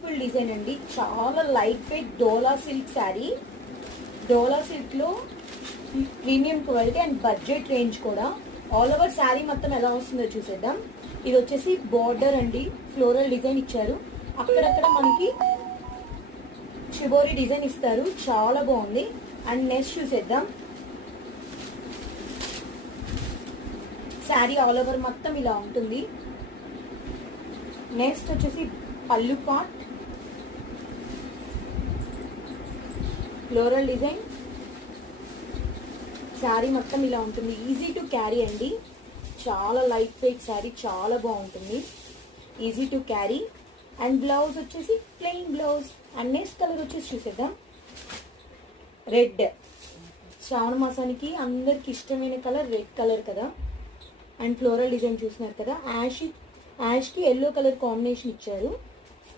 Beautiful design అండి. చాలా light weight Dola silk sari. Dola సిల్క్లో premium quality and budget range కూడా. ఆల్ ఓవర్ శారీ మొత్తం ఎలా వస్తుందో చూసేద్దాం. ఇది వచ్చేసి బార్డర్ అండి, ఫ్లోరల్ డిజైన్ ఇచ్చారు. అక్కడక్కడ మనకి షిబోరి డిజైన్ ఇస్తారు, చాలా బాగుంది. అండ్ నెక్స్ట్ చూసేద్దాం. శారీ ఆల్ ఓవర్ మొత్తం ఇలా ఉంటుంది. నెక్స్ట్ వచ్చేసి పళ్ళు పార్ట్, ఫ్లోరల్ డిజైన్. శారీ మొత్తం ఇలా ఉంటుంది. ఈజీ టు క్యారీ అండి, చాలా లైట్ వెయిట్ శారీ, చాలా బాగుంటుంది, easy to carry. And blouse వచ్చేసి plain blouse. And next colour వచ్చేసి చూసేద్దాం. రెడ్, శ్రావణ మాసానికి అందరికి ఇష్టమైన కలర్ రెడ్ కలర్ కదా. అండ్ ఫ్లోరల్ డిజైన్ చూస్తున్నారు కదా, యాష్కి ఎల్లో కలర్ కాంబినేషన్ ఇచ్చారు.